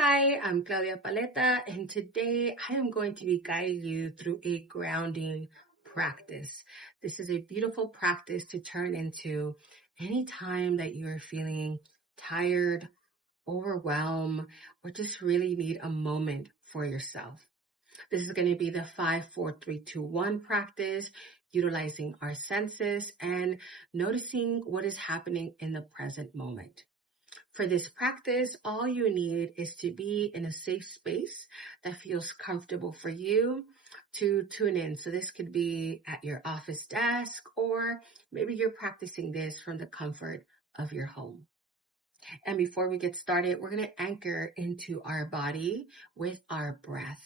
Hi, I'm Claudia Paleta, and today I am going to be guiding you through a grounding practice. This is a beautiful practice to turn into any time that you're feeling tired, overwhelmed, or just really need a moment for yourself. This is going to be the 5, 4, 3, 2, 1 practice, utilizing our senses and noticing what is happening in the present moment. For this practice, all you need is to be in a safe space that feels comfortable for you to tune in. So this could be at your office desk, or maybe you're practicing this from the comfort of your home. And before we get started, we're going to anchor into our body with our breath.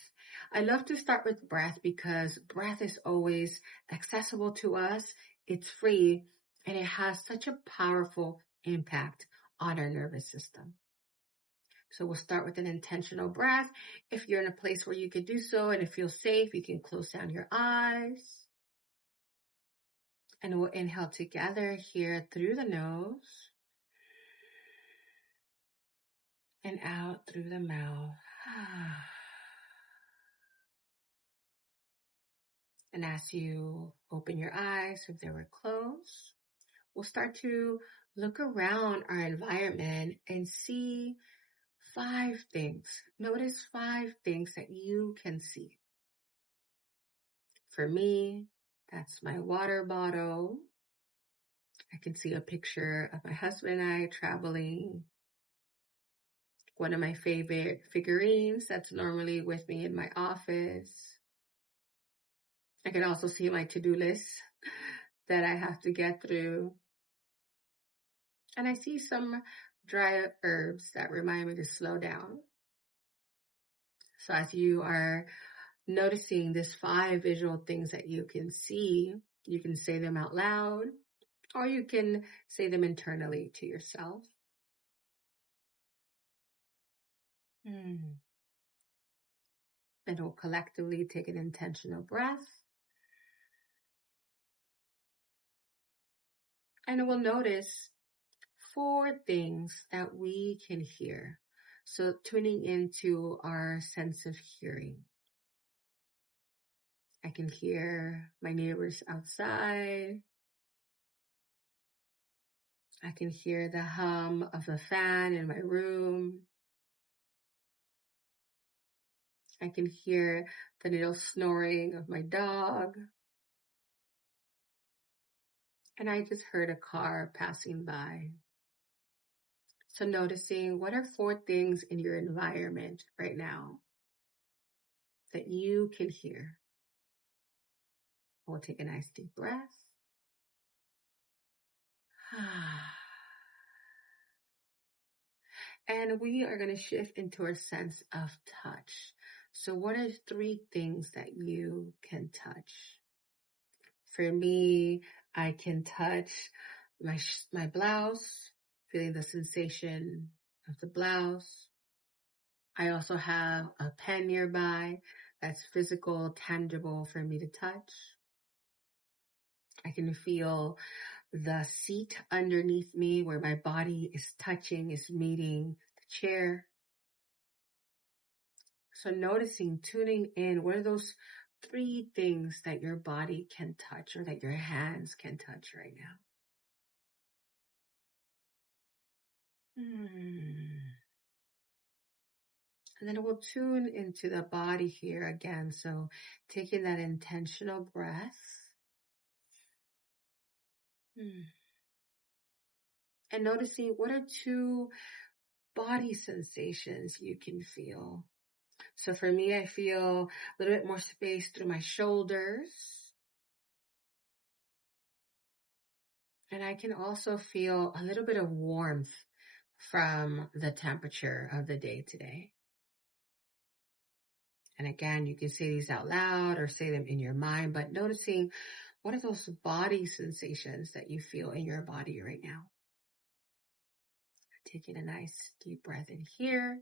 I love to start with breath because breath is always accessible to us. It's free and it has such a powerful impact on our nervous system. So we'll start with an intentional breath. If you're in a place where you could do so and it feels safe, you can close down your eyes. And we'll inhale together here through the nose and out through the mouth. And as you open your eyes, if they were closed, we'll start to look around our environment and see 5 things. Notice 5 things that you can see. For me, that's my water bottle. I can see a picture of my husband and I traveling. One of my favorite figurines that's normally with me in my office. I can also see my to-do list that I have to get through. And I see some dry herbs that remind me to slow down. So as you are noticing these 5 visual things that you can see, you can say them out loud, or you can say them internally to yourself. Then we'll collectively take an intentional breath. And we'll notice 4 things that we can hear. So tuning into our sense of hearing. I can hear my neighbors outside. I can hear the hum of the fan in my room. I can hear the little snoring of my dog. And I just heard a car passing by. So noticing what are 4 things in your environment right now that you can hear. We'll take a nice deep breath. And we are going to shift into our sense of touch. So what are 3 things that you can touch? For me, I can touch my blouse, feeling the sensation of the blouse. I also have a pen nearby that's physical, tangible for me to touch. I can feel the seat underneath me where my body is touching, is meeting the chair. So noticing, tuning in, what are those 3 things that your body can touch or that your hands can touch right now? And then we'll tune into the body here again. So taking that intentional breath. And noticing what are 2 body sensations you can feel. So for me, I feel a little bit more space through my shoulders. And I can also feel a little bit of warmth from the temperature of the day today. And again, you can say these out loud or say them in your mind, but noticing what are those body sensations that you feel in your body right now. Taking a nice deep breath in here.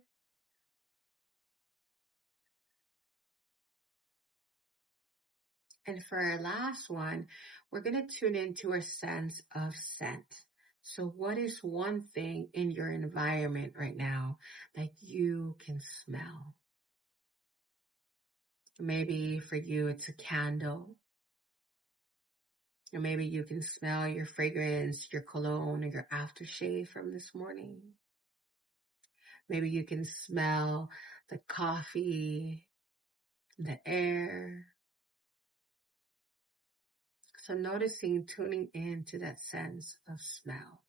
And for our last one, we're going to tune into our sense of scent. So, what is one thing in your environment right now that you can smell? Maybe for you, it's a candle. Or maybe you can smell your fragrance, your cologne, or your aftershave from this morning. Maybe you can smell the coffee, the air. So noticing, tuning in to that sense of smell.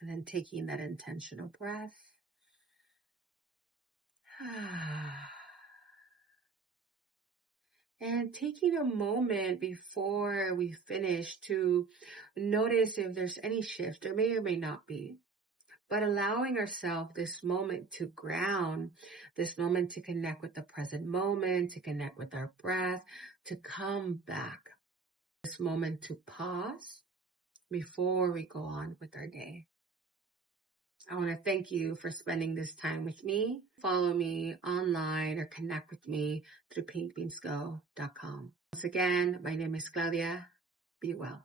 And then taking that intentional breath. And taking a moment before we finish to notice if there's any shift. There may or may not be. But allowing ourselves this moment to ground, this moment to connect with the present moment, to connect with our breath, to come back, this moment to pause before we go on with our day. I want to thank you for spending this time with me. Follow me online or connect with me through pinkbeansgo.com. Once again, my name is Claudia. Be well.